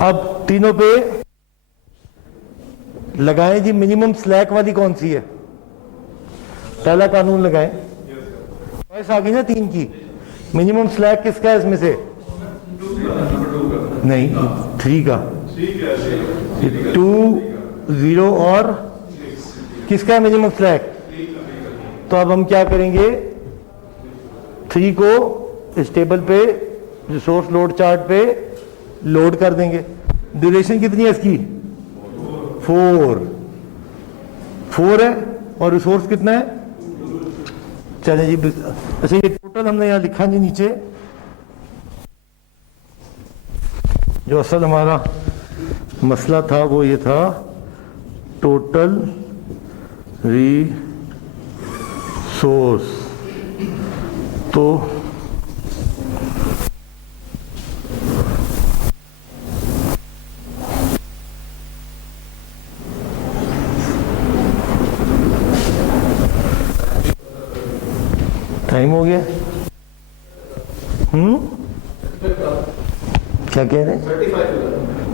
अब तीनों पे लगाएं जी। मिनिमम स्लैक वाली कौन सी है? पहला कानून लगाएं। चॉइस आ गई ना 3 की। मिनिमम स्लैक किसका है इसमें से? नहीं, 3 का। 2, 0 और किसका है मिनिमम स्लैक? तो अब हम क्या करेंगे, 3 को इस टेबल पे रिसोर्स लोड चार्ट पे लोड कर देंगे। ड्यूरेशन कितनी है इसकी? 4 है और रिसोर्स कितना है? चले जी। अच्छा, ये टोटल हमने यहां लिखा नहीं नीचे, जो असल हमारा मसला था वो ये था, टोटल रिसोर्स। तो टाइम हो गया। क्या कह रहे हैं?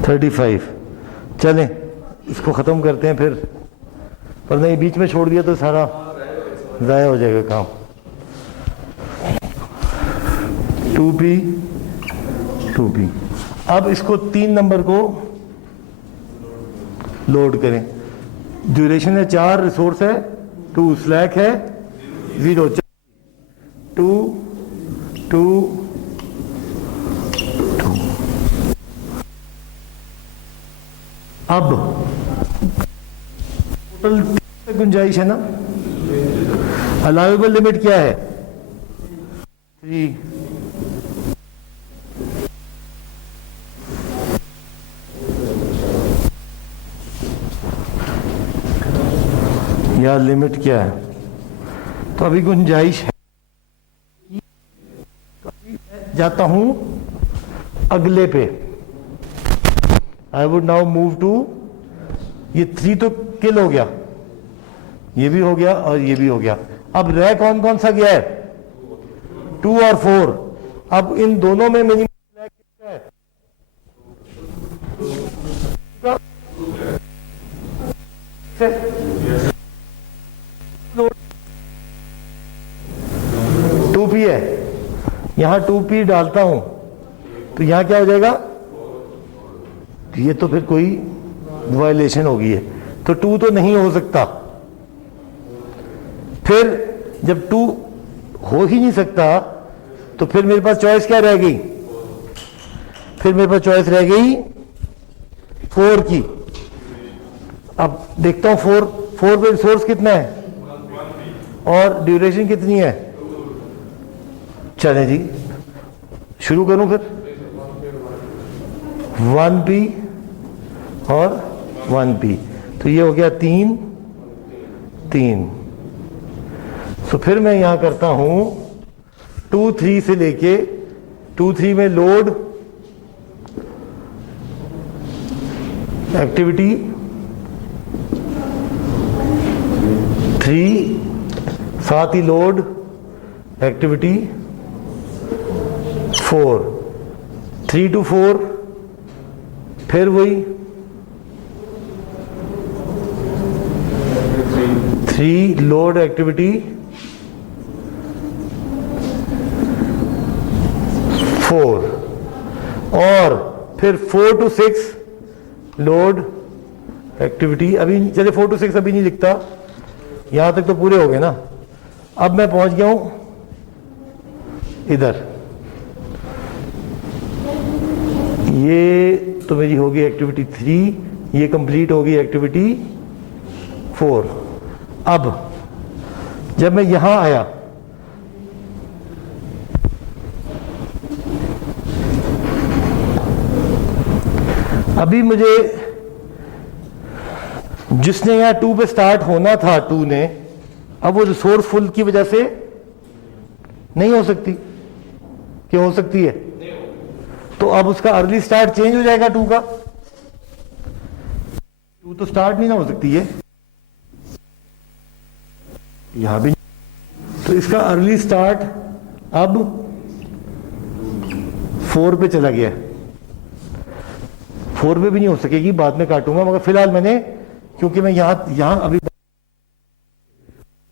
35। चलें इसको ख़त्म करते हैं फिर, पर नहीं बीच में छोड़ दिया तो सारा ज़ाया हो जाएगा काम। 2p। अब इसको 3 नंबर को लोड करें। ड्यूरेशन है 4, रिसोर्स है 2, स्लैक है 0। 2, 2, 2। अब टोटल गुंजाइश है ना? अलाउेबल लिमिट क्या है? 3। या लिमिट क्या है? तो अभी गुंजाइश है। जाता हूं अगले पे। I would now move to, ये 3 तो किल हो गया, ये भी हो गया और ये भी हो गया। अब रह कौन कौन सा गया है? 2 और 4। अब इन दोनों में मिनिमम स्लैक कितना है? 2p है। यहां 2p डालता हूं तो यहां क्या हो जाएगा? ये तो फिर कोई वायलेशन होगी है, तो 2 तो नहीं हो सकता। फिर जब 2 हो ही नहीं सकता तो फिर मेरे पास चॉइस क्या रह गई? फिर मेरे पास चॉइस रह गई 4 की। अब देखता हूं 4 पे रिसोर्स कितना है और ड्यूरेशन कितनी है? चलें जी शुरू करूं फिर। 1p और 1p, तो ये हो गया 3। तो फिर मैं यहां करता हूं 2, 3 से लेके 2, 3 में लोड एक्टिविटी 3, साथ ही लोड एक्टिविटी 4। 3 to 4, फिर वही 3 लोड एक्टिविटी 4 और फिर 4 to 6 लोड एक्टिविटी। अभी चले 4 to 6 अभी नहीं लिखता, यहां तक तो पूरे हो गए ना। अब मैं पहुंच गया हूं इधर। ये तो मेरी होगी एक्टिविटी 3, ये कंप्लीट होगी एक्टिविटी 4। अब जब मैं यहां आया अभी मुझे जिसने यहां 2 पे स्टार्ट होना था 2 ने, अब वो रिसोर्स फुल की वजह से नहीं हो सकती। क्या हो सकती है? तो अब उसका अर्ली स्टार्ट चेंज हो जाएगा 2 का। 2 तो स्टार्ट नहीं ना हो सकती है यहां भी, तो इसका अर्ली स्टार्ट अब 4 पे चला गया। 4 पे भी नहीं हो सकेगी, बाद में काटूंगा, मगर फिलहाल मैंने, क्योंकि मैं यहां अभी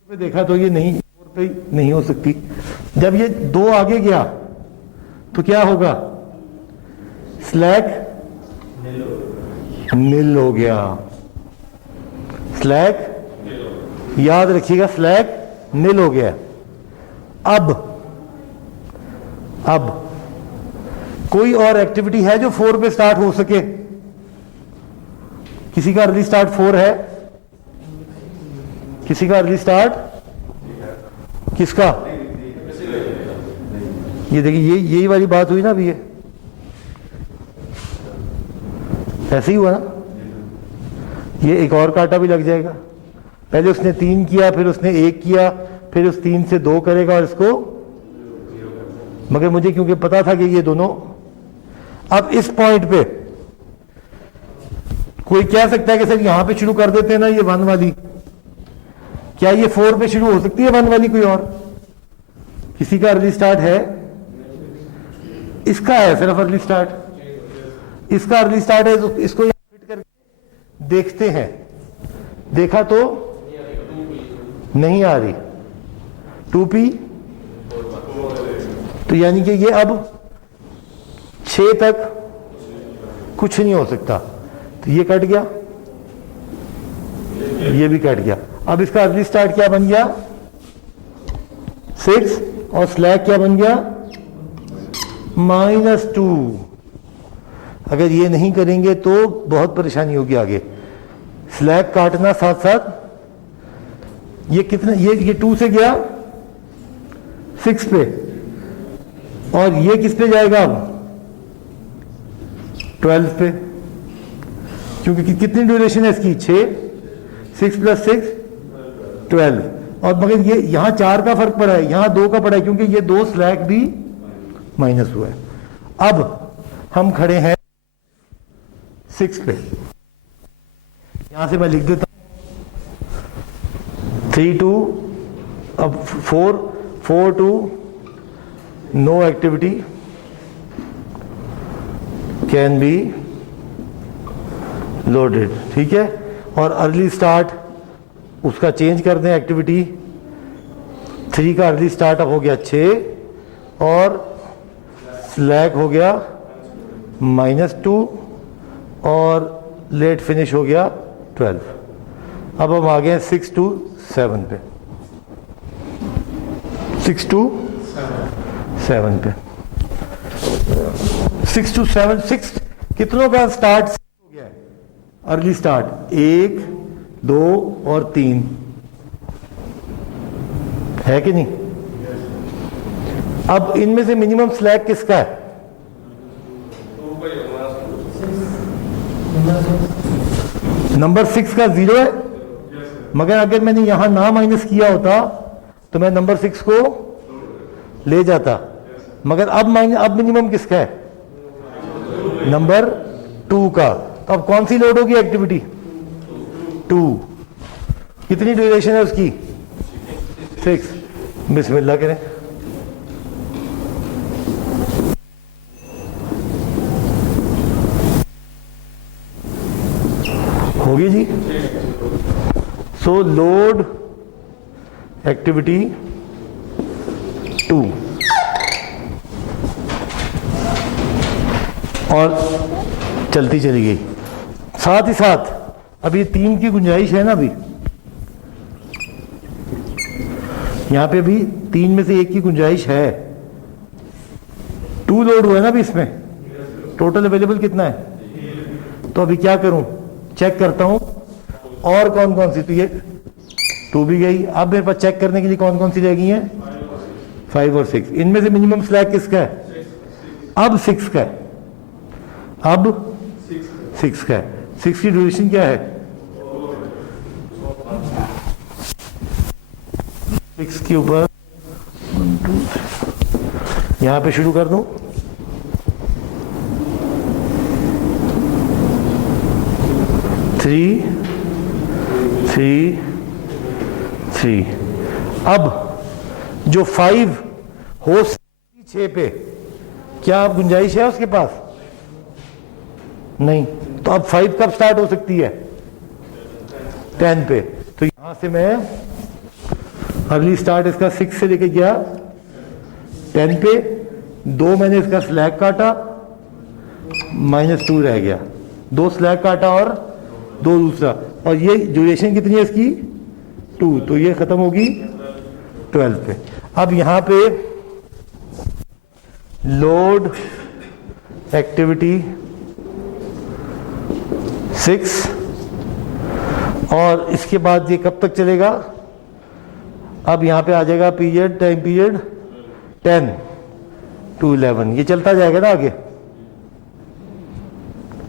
पे देखा तो ये नहीं, 4 पे नहीं हो सकती। जब ये 2 आगे गया तो क्या होगा, स्लैक निल हो गया। स्लैक, याद रखिएगा, स्लैक निल हो गया। अब कोई और एक्टिविटी है जो 4 पे स्टार्ट हो सके? किसी का अर्ली स्टार्ट 4 है? किसी का अर्ली स्टार्ट? किसका? ये देखिए, यही वाली बात हुई ना अभी, ये ऐसे ही हुआ ना। ये एक और कांटा भी लग जाएगा। पहले उसने 3 किया, फिर उसने 1 किया, फिर उस 3 से 2 करेगा और इसको, मगर मुझे क्योंकि पता था कि ये दोनों, अब इस पॉइंट पे कोई कह सकता है कि सर यहां पे शुरू कर देते हैं ना ये 1 वाली, क्या ये 4 पे शुरू हो सकती है 1 वाली कोई और? किसी का अर्ली स्टार्ट है? इसका है सिर्फ अर्ली स्टार्ट, इसका अर्ली स्टार्ट है, तो इसको यहां फिट करके देखते हैं। देखा तो नहीं आ रही 2p, तो यानी कि ये अब 6 तक कुछ नहीं हो सकता, तो ये कट गया, ये भी कट गया। अब इसका अर्ली स्टार्ट क्या बन गया, 6, और स्लैक क्या बन गया, -2। अगर ये नहीं करेंगे तो बहुत परेशानी होगी आगे। स्लैक काटना साथ साथ, ये कितना, ये 2 से गया 6 पे, और ये किस पे जाएगा अब, 12 पे, क्योंकि कितनी ड्यूरेशन है इसकी, 6 + 6 12। और मगर ये यहां 4 का फर्क पड़ा है, यहां 2 का पड़ा है, क्योंकि ये 2 स्लैक भी माइनस हुआ है। अब हम खड़े हैं 6 पे, यहां से मैं लिख देता हूं 3 2, अब 4 2, no activity can be loaded, ठीक है। और अर्ली स्टार्ट उसका चेंज कर दें एक्टिविटी, 3 का अर्ली स्टार्ट अब हो गया 6, और स्लैक हो गया -2, और लेट फिनिश हो गया 12। अब हम आ गए 6 to 7 पे, 6 to 7 पे, 6 to 7, 6 कितनों का स्टार्ट हो गया है, अर्ली स्टार्ट 1 2 और 3 है कि नहीं? अब इनमें से मिनिमम स्लैक किसका है? नंबर 6 का 0 है, मगर अगर मैंने यहां ना माइनस किया होता तो मैं नंबर 6 को ले जाता, मगर अब मिनिमम किसका है, नंबर 2 का। तो अब कौन सी लोड होगी एक्टिविटी, 2। कितनी ड्यूरेशन है उसकी, 6। बिस्मिल्लाह करें, होगी जी। सो लोड एक्टिविटी 2, और चलती चली गई। साथ ही साथ अभी 3 की गुंजाइश है ना, अभी यहां पे भी 3 में से 1 की गुंजाइश है। 2 लोड हुआ है ना अभी इसमें, टोटल अवेलेबल कितना है? तो अभी क्या करूं, चेक करता हूं और कौन कौन सी, तो ये 2 भी गई। अब मेरे पास चेक करने के लिए कौन कौन सी रह गई हैं, 5 और 6। इनमें से मिनिमम स्लैक किसका है, अब 6 का है, अब 6 का है। 6 की ड्यूरेशन क्या है, 6 के ऊपर 1 2 यहां पे शुरू कर दूं, 3 3 3। अब जो 5 हो 6 पे, क्या गुंजाइश है उसके पास? नहीं, तो अब 5 कब स्टार्ट हो सकती है? 10 पे। तो यहां से मैं अर्ली स्टार्ट इसका 6 से लेके गया 10 पे, 2 मैंने इसका स्लैग काटा, -2 रह गया, 2 स्लैग काटा और 2 दूसरा, और ये ड्यूरेशन कितनी है इसकी? 2, तो ये खत्म होगी 12 पे। अब यहां पे लोड एक्टिविटी 6, और इसके बाद ये कब तक चलेगा? अब यहां पे आ जाएगा पीरियड, टाइम पीरियड 10 to 11, ये चलता जाएगा ना आगे।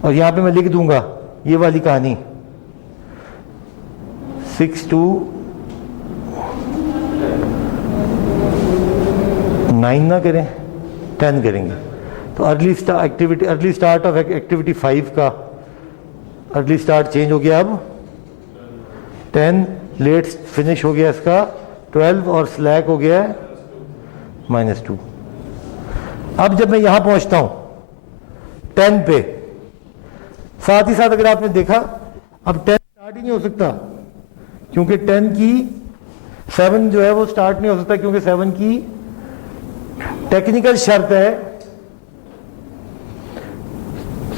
और यहां पे मैं लिख दूंगा ये वाली कहानी, 6 to 9 ना करें, 10 करेंगे। तो अर्ली स्टार्ट ऑफ एक्टिविटी 5 का अर्ली स्टार्ट चेंज हो गया, अब 10, लेट फिनिश हो गया इसका 12, और स्लैक हो गया है -2। अब जब मैं यहां पहुंचता हूं 10 पे, साथ ही साथ अगर आपने देखा अब 10 स्टार्ट ही नहीं हो सकता, क्योंकि 10 की 7 जो है वो स्टार्ट नहीं हो सकता, क्योंकि 7 की टेक्निकल शर्त है।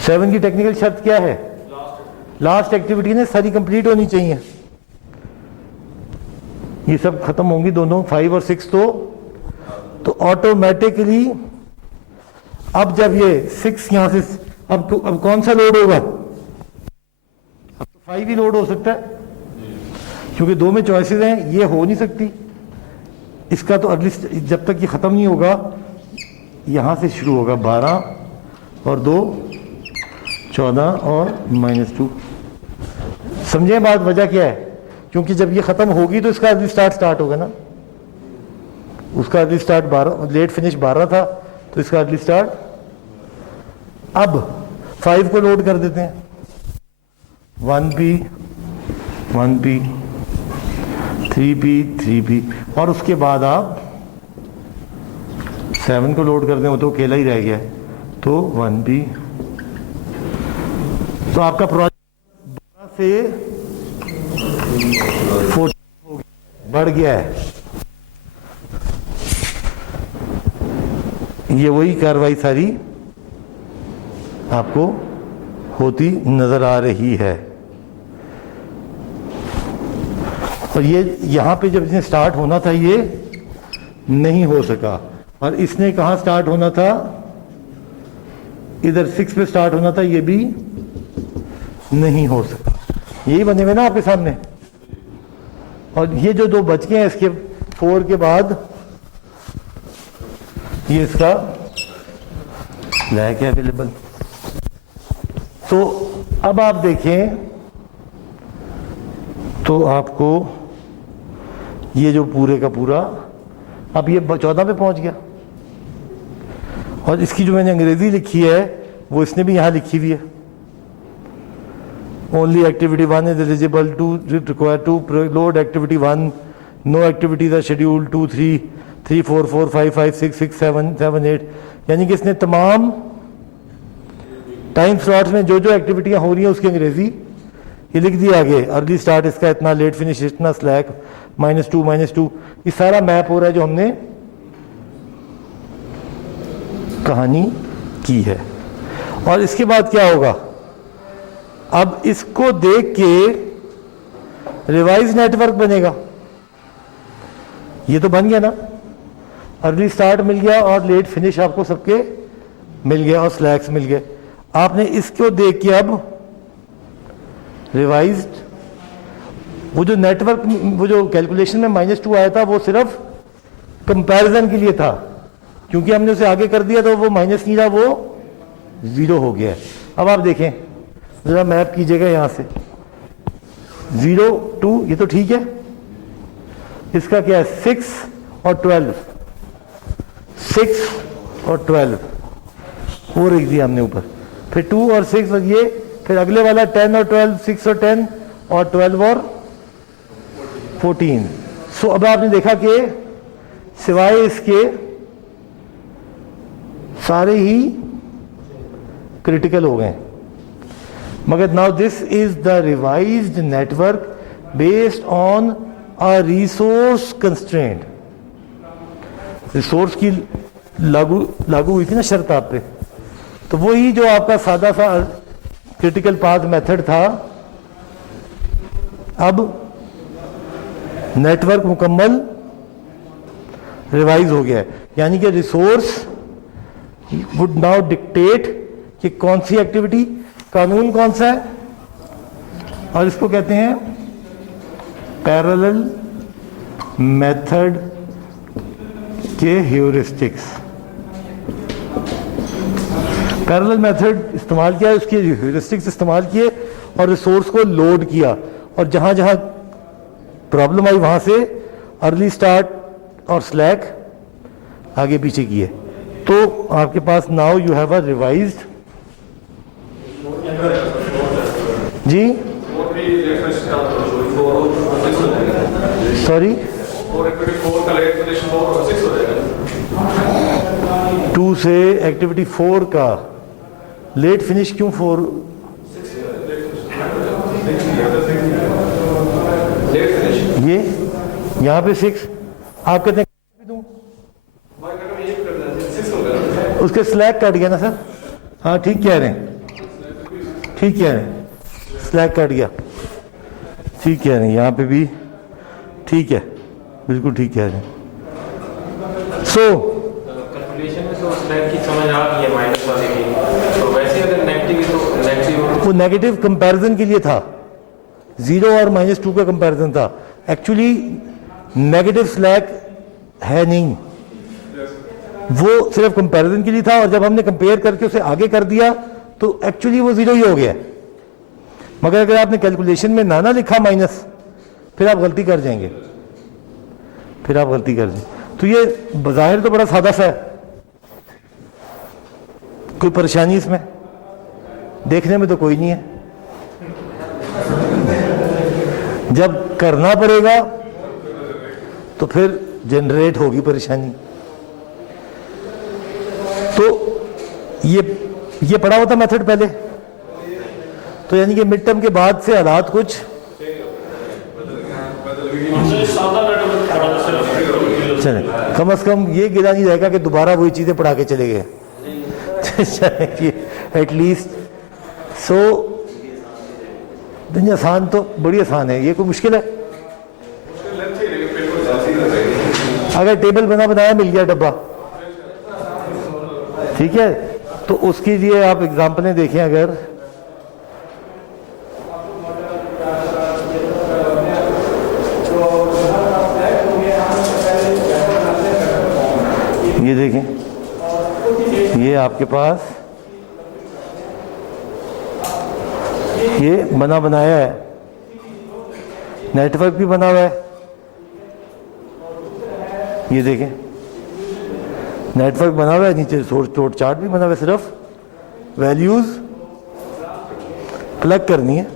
7 की टेक्निकल शर्त क्या है? लास्ट एक्टिविटी ने सारी कंप्लीट होनी चाहिए। ये सब खत्म होंगी दोनों 5 और 6, तो ऑटोमेटिकली अब जब ये 6 यहां से अब कौन सा लोड होगा? अब तो 5 ही लोड हो सकता है, क्योंकि 2 में चॉइसेस हैं, ये हो नहीं सकती। इसका तो एटलीस्ट जब तक ये खत्म नहीं होगा, यहां से शुरू होगा 12 और 2 14 और -2। समझे बात? वजह क्या है? क्योंकि जब ये खत्म होगी तो इसका अर्ली स्टार्ट होगा ना, उसका अर्ली स्टार्ट 12, लेट फिनिश 12 था, तो इसका अर्ली स्टार्ट। अब 5 को लोड कर देते हैं, 1P 1P 3P 3P, और उसके बाद आप 7 को लोड कर दें, वो तो अकेला ही रह गया, तो 1P। तो आपका प्रोजेक्ट 12 से 14 बढ़ गया है। ये वही कार्रवाई सारी आपको होती नजर आ रही है। और ये यहां पे जब इसने स्टार्ट होना था ये नहीं हो सका, और इसने कहां स्टार्ट होना था? इधर 6 पे स्टार्ट होना था, ये भी नहीं हो सका। यही बने हुए ना आपके सामने। और ये जो 2 बच गए हैं इसके 4 के बाद, ये इसका लैक है अवेलेबल। तो अब आप देखें तो आपको ये जो पूरे का पूरा, अब ये 14 पे पहुंच गया, और इसकी जो मैंने अंग्रेजी लिखी है वो इसने भी यहां लिखी हुई है। Only activity 1 is eligible to require to load activity 1, no activities are scheduled 2 3 3 4 4 5 5 6 6 7 7 8, यानी कि इसने तमाम टाइम स्लॉट्स में जो जो एक्टिविटियां हो रही हैं उसकी अंग्रेजी ये लिख दिया आगे। अर्ली स्टार्ट इसका इतना, लेट फिनिश इतना, स्लैक -2 ये सारा मैप हो रहा है जो हमने कहानी की है। और इसके बाद क्या होगा? अब इसको देख के रिवाइज नेटवर्क बनेगा। ये तो बन गया ना, अर्ली स्टार्ट मिल गया और लेट फिनिश आपको सबके मिल गया और स्लैक्स मिल गए। आपने इसको देख के अब रिवाइज्ड, वो जो नेटवर्क, वो जो कैलकुलेशन में -2 आया था वो सिर्फ कंपैरिजन के लिए था, क्योंकि हमने उसे आगे कर दिया तो वो माइनस नहीं रहा, वो 0 हो गया है। अब आप देखें जरा मैप कीजिएगा यहां से 0 2, ये तो ठीक है। इसका क्या है? 6 और 12, 6 और 12 वो लिख दिया हमने ऊपर, फिर 2 और 6 और ये, फिर अगले वाला 10 और 12, 6 और 10 और 12 और 14। सो अब आपने देखा कि सिवाय इसके सारे ही क्रिटिकल हो गए, मगर now this is the revised network based on a resource constraint. Resource की लागू हुई थी ना शर्त आप पे, तो वही जो आपका सादा सा क्रिटिकल पाथ मेथड था, अब नेटवर्क मुकम्मल रिवाइज हो गया है। यानी कि रिसोर्स वुड नाउ डिक्टेट कि कौन सी एक्टिविटी, कानून कौन सा है, और इसको कहते हैं पैरेलल मेथड के ह्यूरिस्टिक्स। पैरेलल मेथड इस्तेमाल किया, उसके ह्यूरिस्टिक्स इस्तेमाल किए और रिसोर्स को लोड किया, और जहां जहां प्रॉब्लम आई वहां से अर्ली स्टार्ट और स्लैक आगे पीछे किए। तो आपके पास now you have a revised, जी सॉरी 2 से एक्टिविटी 4 का लेट फिनिश क्यों 4? ये यहाँ पे 6 आप कहते हैं उसके स्लैक कट गया ना सर। हाँ ठीक कह रहे हैं, ठीक कह रहे हैं, स्लैक कट गया, ठीक कह रहे हैं, यहाँ पे भी ठीक है, बिल्कुल ठीक कह रहे हैं। सो कैलकुलेशन में तो स्लैक की समझ आ गई है माइनस वाले की, तो वैसे अगर नेगेटिव है तो नेगेटिव, वो नेगेटिव कंपैरिजन के लिए था, 0 और -2 का कंपैरिजन था। एक्चुअली नेगेटिव स्लैक है नहीं, वो सिर्फ कंपैरिजन के लिए था, और जब हमने कंपेयर करके उसे आगे कर दिया तो एक्चुअली वो 0 ही हो गया। मगर अगर आपने कैलकुलेशन में ना लिखा माइनस, फिर आप गलती कर जाएंगे, फिर आप गलती कर जाएंगे। तो ये बज़ाहिर तो बड़ा सादा सा है, कोई परेशानी इसमें देखने में तो कोई नहीं है, जब करना पड़ेगा तो फिर जनरेट होगी परेशानी। तो ये पढ़ा होता मेथड पहले, तो यानी कि मिड टर्म के बाद से हालात कुछ चले, कम से कम ये गिला नहीं रहेगा कि दोबारा वही चीजें पढ़ा के चले गए एटलीस्ट। सो दुनिया आसान तो बड़ी आसान है, ये कोई मुश्किल है? अगर टेबल बनाया मिल गया डब्बा, ठीक है, तो उसके लिए आप एग्जाम्पलें देखें। अगर ये देखें, ये आपके पास ये बनाया है, नेटवर्क भी बना हुआ है, ये देखें नेटवर्क बना हुआ है, नीचे सोर्स कोड चार्ट भी बना हुआ है, सिर्फ वैल्यूज प्लग करनी है।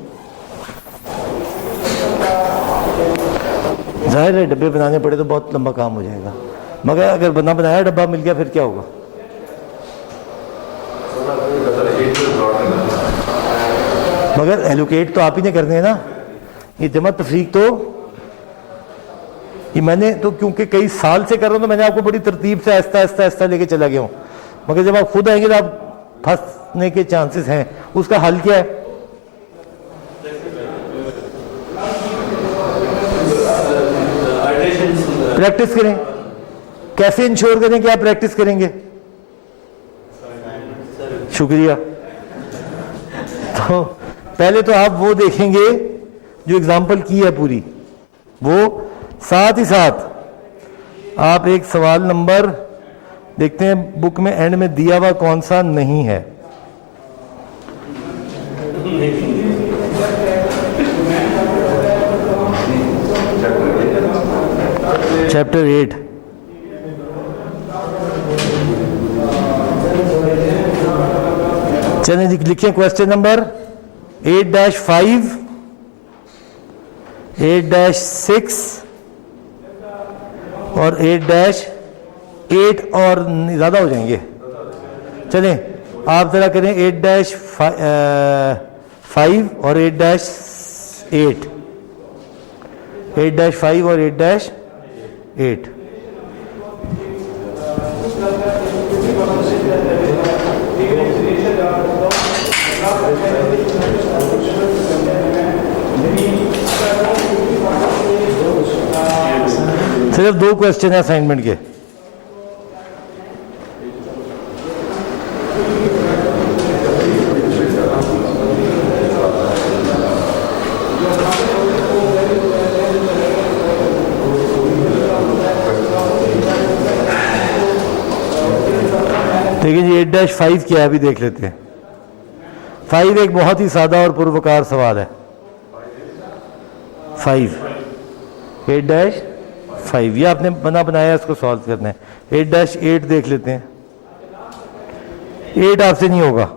जाहिर है डब्बे बनाने पड़े तो बहुत लंबा काम हो जाएगा, मगर अगर बनाया डब्बा मिल गया फिर क्या होगा? मगर एलोकेट तो आप ही ने करने हैं ना, ये जमा तफरीक तो ये मैंने तो क्योंकि कई साल से कर रहा हूं तो मैंने आपको बड़ी तरतीब से आहिस्ता लेके चला गया हूं, मगर जब आप खुद आएंगे तो आप फंसने के चांसेस हैं। उसका हल क्या है? प्रैक्टिस करें। कैसे इंश्योर करें कि आप प्रैक्टिस करेंगे? शुक्रिया। तो पहले तो आप वो देखेंगे जो एग्जाम्पल की है पूरी, वो साथ ही साथ आप एक सवाल नंबर देखते हैं बुक में एंड में दिया हुआ कौन सा नहीं है। चैप्टर 8 चलिए लिखिए क्वेश्चन नंबर 8-5, 8-6 और 8-8 और ज़्यादा हो जाएंगे। चलें आप ज़रा करें 5 और 8-8, 8-5 और 8-8। सिर्फ 2 क्वेश्चन है असाइनमेंट के। देखिए जी 8-5 क्या है अभी देख लेते हैं। 5 एक बहुत ही सादा और पूर्वकार सवाल है। 5 8-5 ये आपने बनाया इसको सॉल्व करना है। 8-8 देख लेते हैं। 8 आपसे नहीं होगा,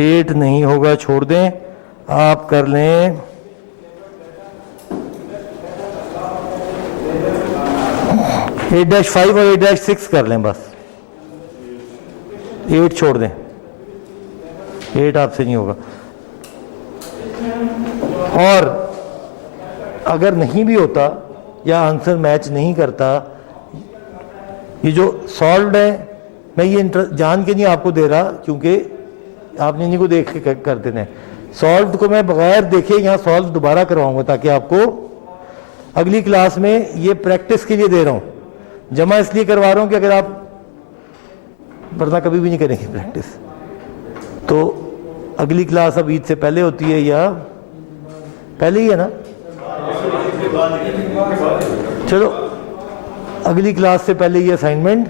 8 नहीं होगा, छोड़ दें। आप कर लें 8-5 और 8-6 कर लें बस। 8 छोड़ दें, 8 आपसे नहीं होगा। और अगर नहीं भी होता या आंसर मैच नहीं करता, ये जो सॉल्व है मैं ये जान के नहीं आपको दे रहा, क्योंकि आपने इन्हीं को देख के कर देना है। सॉल्व को मैं बगैर देखे यहाँ सॉल्व दोबारा करवाऊंगा ताकि आपको अगली क्लास में ये प्रैक्टिस के लिए दे रहा हूँ। जमा इसलिए करवा रहा हूँ कि अगर आप वरना कभी भी नहीं करेंगे प्रैक्टिस, तो अगली क्लास अब ईद से पहले होती है या पहले ही है ना? चलो अगली क्लास से पहले ये असाइनमेंट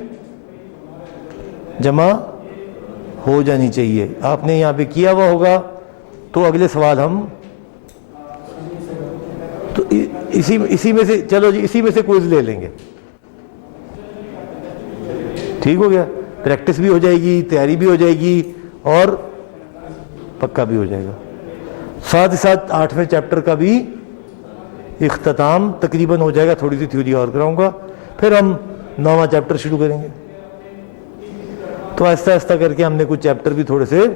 जमा हो जानी चाहिए। आपने यहाँ पे किया हुआ होगा तो अगले सवाल हम तो इसी में से, चलो जी इसी में से क्विज ले लेंगे। ठीक हो गया, प्रैक्टिस भी हो जाएगी, तैयारी भी हो जाएगी और पक्का भी हो जाएगा। साथ ही साथ 8वें चैप्टर का भी इख्तिताम तकरीबन हो जाएगा। थोड़ी सी थ्योरी और कराऊंगा, फिर हम 9वां चैप्टर शुरू करेंगे। तो आहिस्ता आहिस्ता करके हमने कुछ चैप्टर भी थोड़े से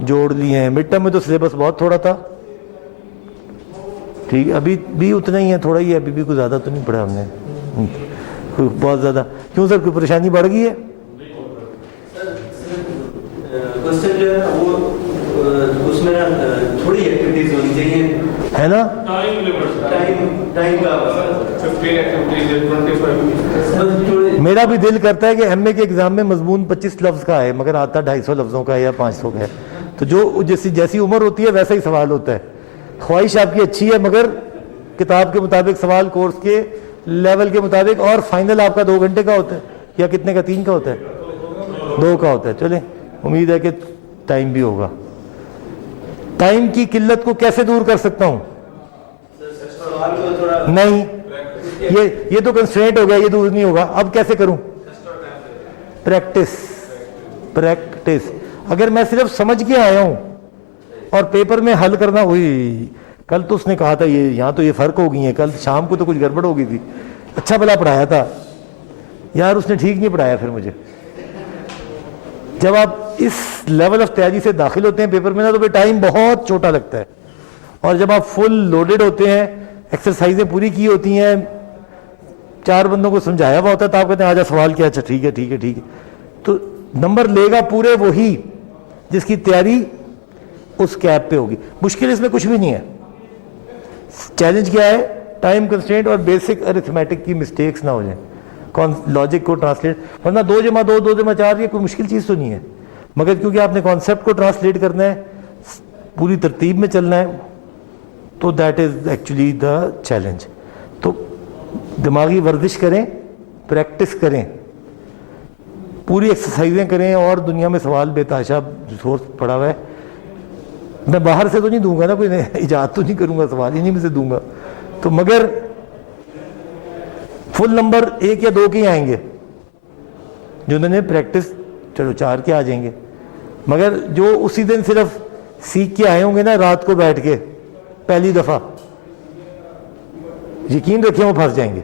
जोड़ लिए हैं। मिड टर्म में तो सिलेबस बहुत थोड़ा था, ठीक, अभी भी उतना ही है, थोड़ा ही है, अभी भी कुछ ज़्यादा तो नहीं पढ़ा हमने, कोई बहुत ज़्यादा। क्यों सर, कोई परेशानी बढ़ गई है? क्वेश्चन जो है वो उसमें थोड़ी एक्टिविटीज होनी चाहिए, है ना? टाइम का 15 एक्टिविटीज 25। मेरा भी दिल करता है कि एमए के एग्जाम में मजमून 25 लफ्ज़ का है, मगर आता 250 लफ्ज़ों का है या 500 का है। तो जो जैसी उम्र होती है वैसा ही सवाल होता है। ख्वाहिश आपकी अच्छी है, मगर किताब के मुताबिक सवाल, कोर्स के लेवल के मुताबिक, और फाइनल आपका 2 घंटे का होता है या कितने का, 3 का होता है, 2 का होता है। चले, उम्मीद है कि टाइम भी होगा। टाइम की किल्लत को कैसे दूर कर सकता हूं? नहीं, ये तो कंस्ट्रेंट हो गया, ये दूर नहीं होगा। अब कैसे करूं? Practice, practice. अगर मैं सिर्फ समझ के आया हूं और पेपर में हल करना, हुई कल तो उसने कहा था ये यहाँ तो ये फर्क हो गई है, कल शाम को तो कुछ गड़बड़ हो गई थी, अच्छा भला पढ़ाया था यार, उसने ठीक नहीं पढ़ाया। फिर मुझे जब आप इस लेवल ऑफ तैयारी से दाखिल होते हैं पेपर में ना, तो फिर टाइम बहुत छोटा लगता है। और जब आप फुल लोडेड होते हैं, एक्सरसाइजें पूरी की होती हैं, 4 बंदों को समझाया हुआ होता है, तो आप कहते हैं आजा सवाल किया, अच्छा ठीक है ठीक है ठीक है, तो नंबर लेगा पूरे वही जिसकी तैयारी उस कैप पे होगी। मुश्किल इसमें कुछ भी नहीं है। चैलेंज क्या है? टाइम कंस्ट्रेंट और बेसिक अरिथमेटिक की मिस्टेक्स ना हो जाए, लॉजिक को ट्रांसलेट, वरना 2 जमा 2 2 जमा 4 ये कोई मुश्किल चीज़ तो नहीं है, मगर क्योंकि आपने कॉन्सेप्ट को ट्रांसलेट करना है, पूरी तरतीब में चलना है, तो that is actually the challenge. तो दिमागी वर्जिश करें, प्रैक्टिस करें, पूरी एक्सरसाइजें करें, और दुनिया में सवाल बेताशा रिसोर्स पड़ा हुआ है। मैं बाहर से तो नहीं दूंगा ना, कोई इजाद तो नहीं करूंगा, सवाल इन्हीं में से दूंगा, तो मगर फुल नंबर 1 या 2 के आएंगे जिन्होंने प्रैक्टिस, चलो 4 के आ जाएंगे, मगर जो उसी दिन सिर्फ सीख के आए होंगे ना रात को बैठ के पहली दफा, यकीन रखें वो फंस जाएंगे।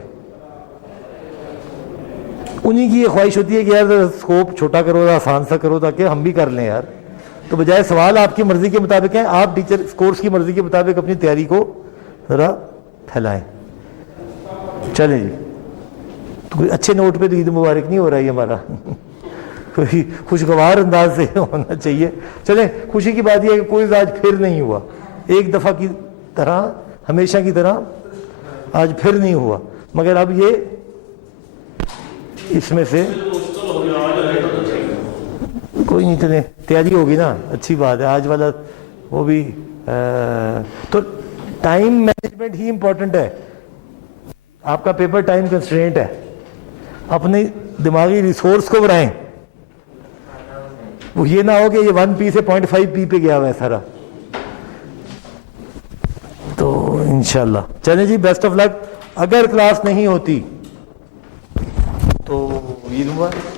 उन्हीं की ये ख्वाहिश होती है कि यार स्कोप छोटा करो, आसान सा करो ताकि हम भी कर लें यार, तो बजाय सवाल आपकी मर्जी के मुताबिक हैं, आप टीचर कोर्स की मर्जी के मुताबिक अपनी तैयारी को ज़रा फैलाएं। चलें जी, तो कोई अच्छे नोट पे तो ईद मुबारक नहीं हो रहा है हमारा कोई खुशगवार अंदाज से होना चाहिए। चलें, खुशी की बात यह है कि कोई आज फिर नहीं हुआ, एक दफ़ा की तरह, हमेशा की तरह आज फिर नहीं हुआ, मगर अब ये इसमें से कोई नहीं, चले तैयारी होगी ना, अच्छी बात है। आज वाला वो भी तो टाइम मैनेजमेंट ही इंपॉर्टेंट है। आपका पेपर टाइम कंस्ट्रेंट है, अपने दिमागी रिसोर्स को बढ़ाएं। वो ये ना हो कि ये 1p से 0.5p पे गया हुआ है सारा। तो इंशाल्लाह चलें जी, बेस्ट ऑफ लक। अगर क्लास नहीं होती तो ईद मुबारक।